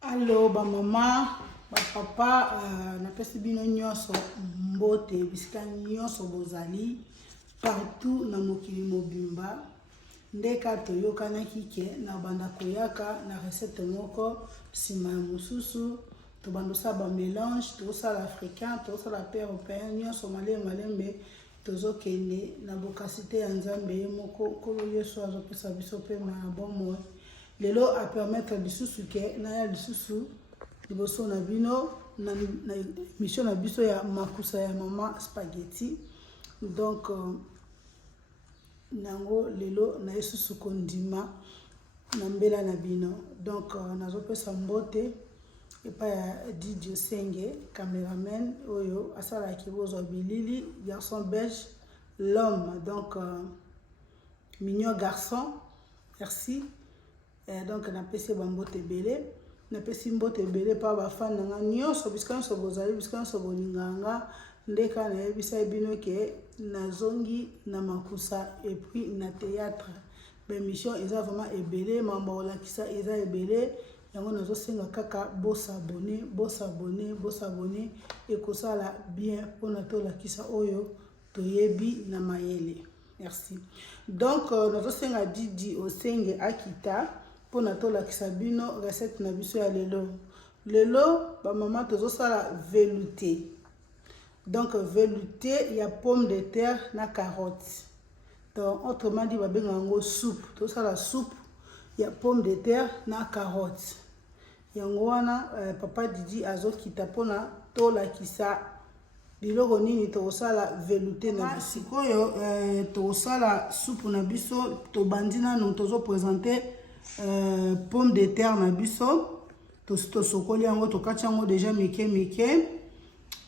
Allo ba mama ba papa na pesi bino nyonso mbote bisika nyonso bozali partout na mokili mobimba ndeka toyokana kike na banda koyaka na recette moko sima mususu to bandosa ba mélange to sala africain to sala pain européen nyonso malembe tozokende na bokasite ya nzambe moko kolo yesu azopesa biso pe na bomo lelo a permettre bisusu ke na ya bisusu liboso na bino na mission na biso ya makusa ya mama spaghetti donc nango lelo na yesusu kondima na mbela na bino donc nazopesa mbote epa ya DJ Senge cameraman oyo asala kibozo bilili garçon belge l'homme donc mignon garçon merci. Donc na pesi bambote belé na pesi mbote belé pa ba fan nga nyonso bisika so bozali bisika so boninganga ndeka na yebisa bino ke na zongi na makusa et puis na théâtre l'émission eza vraiment ebelé mamba olakisa eza ebelé yango nazo senga kaka bosabone et kosala bien pona to lakisa oyo toyebi na mayele merci. Donc nazo senga Didi Osenge akita pour nato la kisabino recette na biso ya lelo ba mama tozo sala velouté donc velouté ya pomme de terre na carotte donc autrement dit ba benga ngo soupe to sala soupe ya pomme de terre na carotte yango wana papa Didi azokita pona to la kisa biloko nini to sala velouté na biso koyo to sala soupe na biso to bandina no tozo présenter pomme de terre na biso to sokoli yango to kachango déjà mike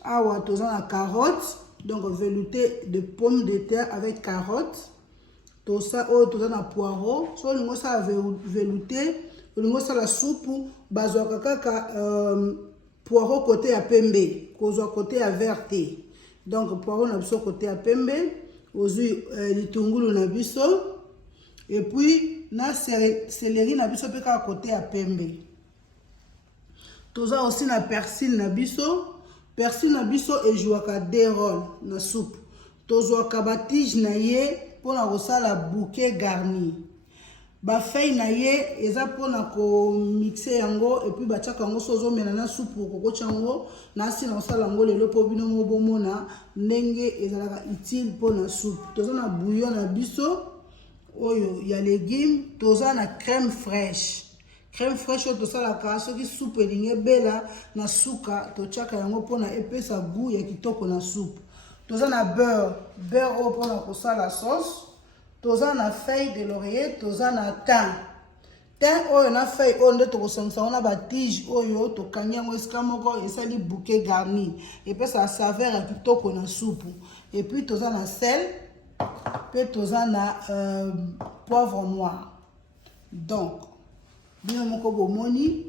awa toza na carotte donc velouté de pomme de terre avec carotte to sa o toza na poireau so lingo sa velouté lingo sa la soupe bazwa kaka poireau côté ya pembe kozwa côté ya verte donc poireau na biso côté ya pembe ozui litungulu na biso et puis na céleri na biso pe ka côté ya pembe toza aussi na persil na biso e jouaka des rôles na soupe tozwaka ba tige na ye pona kosala bouquet garni ba feuille na ye eza pona ko mixer yango et puis ba tchaka yango sozo mena na soupe ko chango na sina kosala yango lelo po bino mo bomona ndenge ezalaka utile pona soupe toza na bouillon na biso oyo ya légumes toza na crème fraîche oyo tosalaka soki soupe elingi bela na suka totiaka yango mpona epesa goût ya kitoko na soupe toza na beurre oyo mpona kosala sauce toza na feuille de laurier toza na thym oyo na feuille oyo nde tokosangisa ngo na batige oyo tokangi yango esika moko esali bouquet garni epesa saveur ya kitoko na soupe et puis toza na sel pe toza na poivre noir donc bino moko bomoni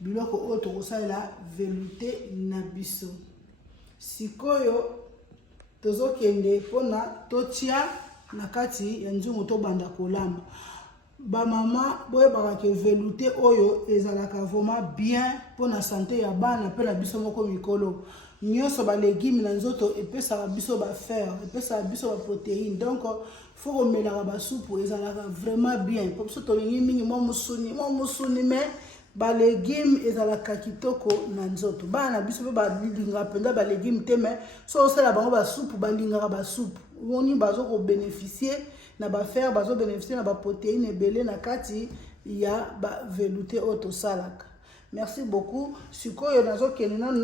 biloko oyo tokosalela velouté na biso sikoyo tozokende mpona totia na kati ya nzungu tobanda kolamba bamama boyebaka ke velouté oyo ezalaka vraiment bien mpona santé ya bana mpe na biso moko mikolo nyonso ba légumes na nzoto epesaka biso ba fer epesaka biso ba protéines donc faut komelaka ba soupe ezalaka vraiment bien po biso tolingi mingi mwa musuni mais ba légumes ezalaka kitoko na nzoto bana biso pe balinga penda ba légumes te mais so osala bango ba soupe balingaka ba soupe woni bazo ko bénéficier na ba fer bazo bénéficier na ba protéines ebele na kati ya ba velouté oto salaka merci beaucoup sikoyo nazokende nanu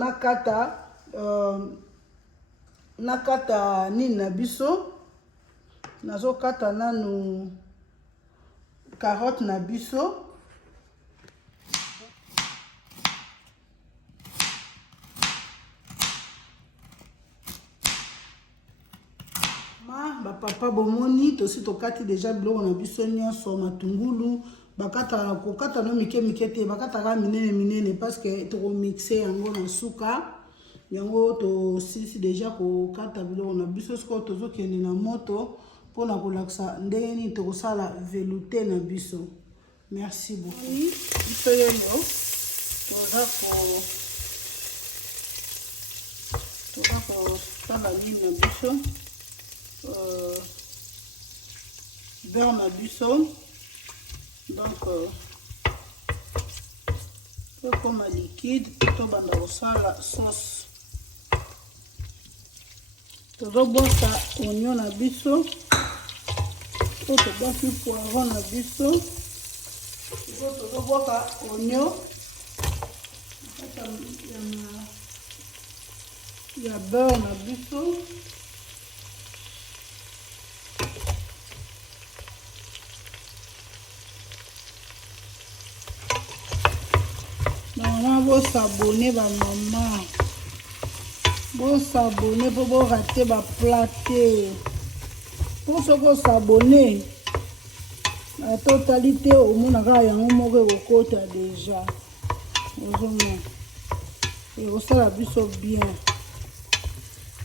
nakata nini na biso nazokata nanu carotte na biso bapapa bomoni tosi tokati déjà biloko na biso nyonso matungulu bakata kokata no mike te bakataka minene parce que tokomixer yango na suka yango tosisi déjà kokata biloko na biso sikoyo tozokende na moto mpona kolakisa ndenge nini tokosala velouté na biso merci beaucoup biso yoyo toza kosala nini na biso beurre na biso donc po ekoma liquide tobanda kosala sauce tozobosa oignon na biso po tobwaki poivron na biso po tozoboka oignon ya beurre na biso mama bosabone bamama bosabone mpo borate baplate mpo soki osabone ata otali te omona kaka yango moko ekokota deja ozomona ekosala biso bien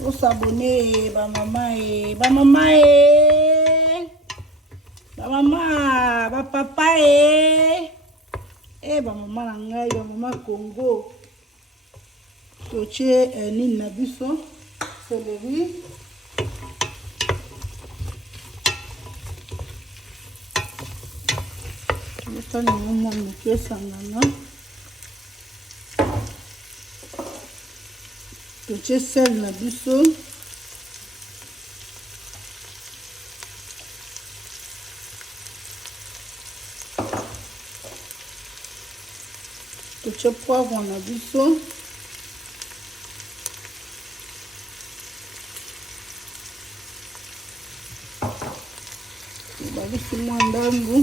osabone bamama bamama bamama bapapa bamama na ngai bamama Congo totie nini na biso céleri tosala yango mwa moke esangana totie sel na biso totie poivron na biso tobalisi mwa ndambu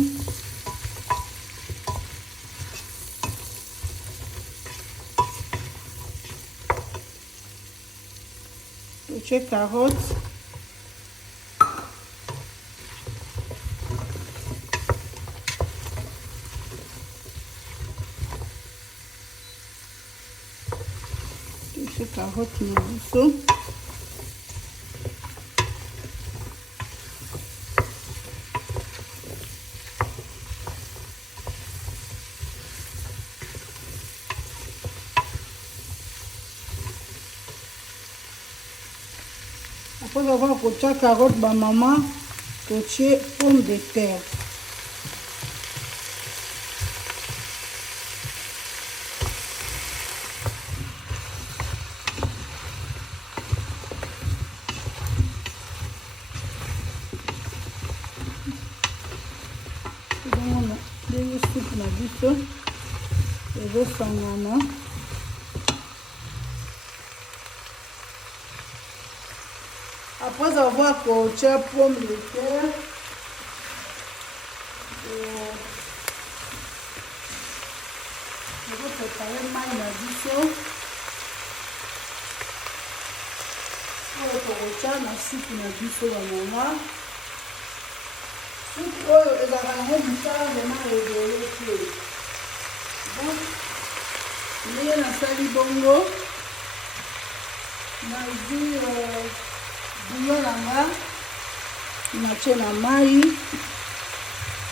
totie carotte carotte na biso après avoir kotia carotte bamama totie pomme de terre ndenge soupe na biso ezosangana après avoir kotia pomme de terre ezopréparer mai na biso oyo tokotia na soupe na biso bamama soupe oyo ezalaka nango misala vraimen ebele te donc ndenge nasali bongo nazwi bouillon nanga natie na mai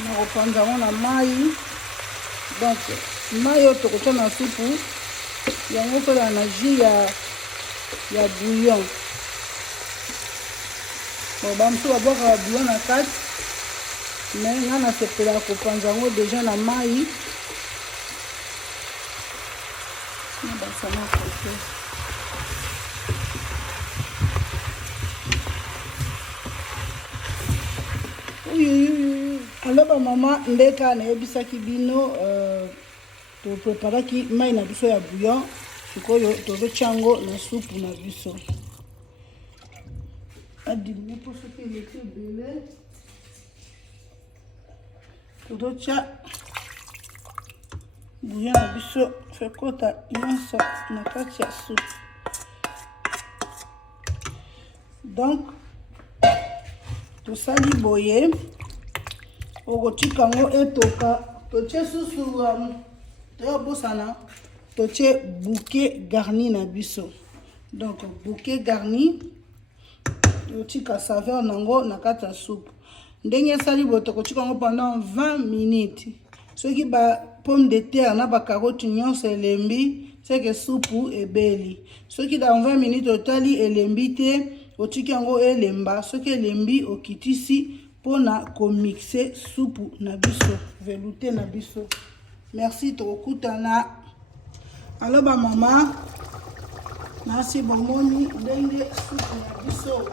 nakopanza yango na mai donc mai oyo tokotia na supu yango tola na jus ya bouillon bamosusu babwakaka bouillon na kati mais nga nasepelaka kopanza yango deja na mai na basana kote alors bamama ndeka nayebisaki bino topreparaki mai na biso ya bouillon sikoyo tozotia yango na supu na biso adimi mpo soki eleki ebele tozotia bouillon na biso fekota nyonso na kati ya supu donc tosali boye okotika yango etoka totie susu toyobosana totie bouquet garni na biso donc bouquet garni totika saveur nango na kati ya soupe ndenge esali boye tokotika yango pendant 20 minutes soki ba pomme de terre na ba carotte nyonso elembi c'est que soupe ebeli soki dans 20 minutes otali elembi te otiki yango elemba soki elembi okitisi pona komixer soupe na biso velouté na biso. Merci tokutana. Alors ba mama merci bomoni ndenge soupe na biso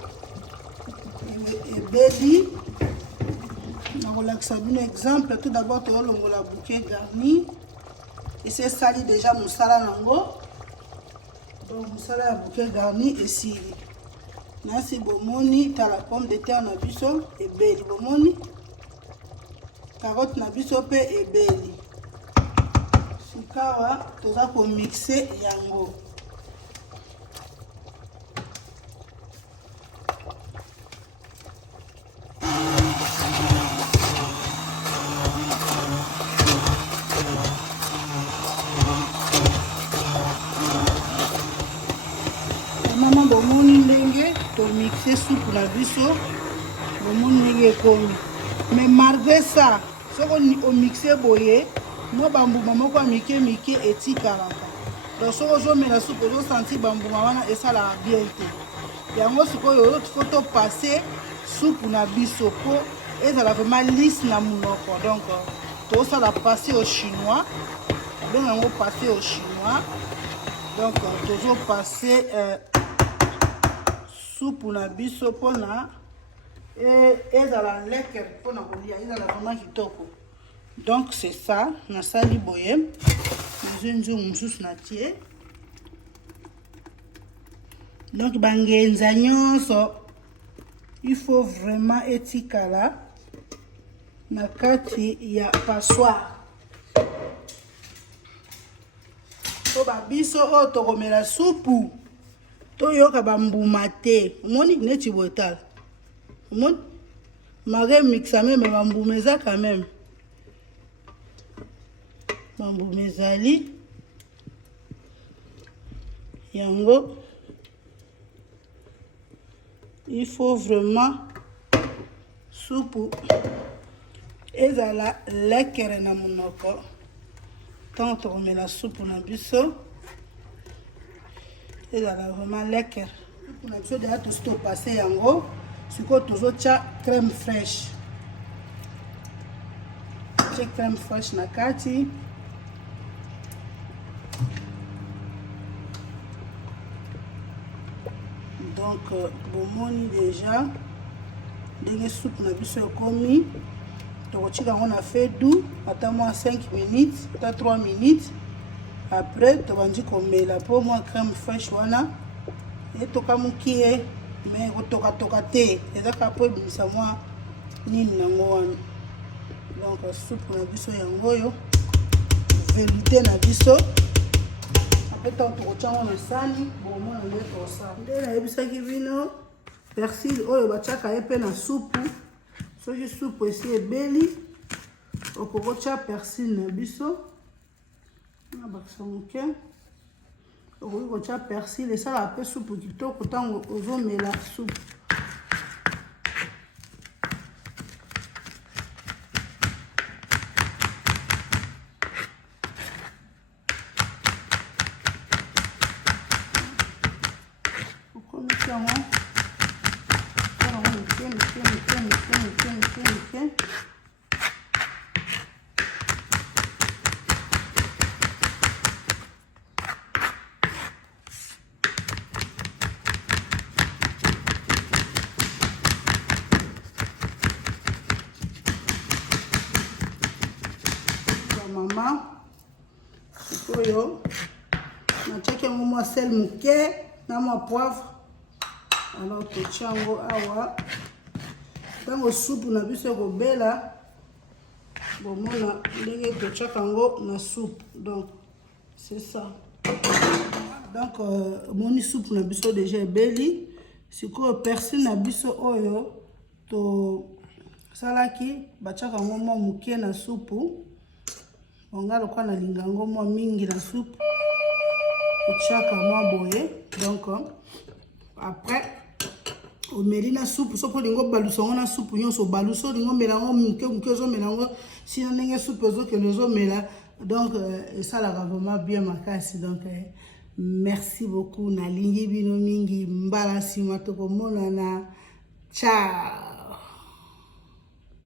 ebeli. Un exemple, tout d'abord, tu as le bouquet garni. Et c'est sali déjà moussala nango. Donc, moussala bouquet garni et sili. Nasi bomoni, tu as la pomme de terre na biso et beli. Bomoni, carotte na biso pe et beli. Sikawa, tu as pour mixer yango. Mixer soupe na biso bomoni ndenge ekomi mais malgré ça soki omixer boye mo bambuma moko ya mike mike etikalaka donc soki ozomela soupe ozosentir bambuma wana esalaka bien te yango sikoyo faut topase soupe na biso mpo ezala vraiment lisse na monoko donc tozosala pase au chinois donc yango pase au chinois donc tozopase soupe na biso pona ezala lekker pona kolia ezala vraiment kitoko. Donc c'est ça nasali boye nzunzu mususu na tie donc bangenza nyonso il faut vraiment etikala na kati ya passoire to babiso oyo tokomela supu toyoka bambuma te omoni neti botal omoni mare mixa meme bambuma eza quand même bambuma ezali yango il faut vraiment supu ezala lekere na monoko tant tokomela supu na biso ezala vraiment lekker soupe na biso deja tosi topase yango sikoyo tozotya crème fraîche tye crème fraîche na kati donc bomoni déjà ndenge soupe na biso ekomi tokotika yango na feu doux ata mwa 5 minutes ata 3 minutes. Après tobandi komela po mwa crème fraîche wana etokamuki ye mais kotoka te ezaka po ebimisa mwa nini nango wana donc soupe na biso yango oyo velouté na biso après tant tokotya ngo na sani bomona nde tosala nde nayebisaki bino persil oyo batyaka ye mpe na supu soki supu esi ebeli okokotya persil na biso na bakisa moke okoki kotya persil esalaka mpe supu kitoko ntango ozomela supu okomisi yango orango mike mama sikoyo natyaki yango mwa sel moke na mwa poivre alors totya yango awa ntango supu na biso ekobela bomona ndenge totyaka yango na soupe donc c'est ça donc moni soupe na biso déjà ebeli sikoyo persil na biso oyo tosalaki batyaka yango mwa moke na supu onga lokwa nalinga yango mwa mingi na soupe otyaka mwa boye donc après omeli na soupe so po lingo balusango na soupe nyonso baluso lingo melango muke ozo melango sina ndenge soupe ozokende ozomela donc esalaka vraiment bien makasi donc merci beaucoup nalingi bino mingi mbala nsima tokomonana ciao.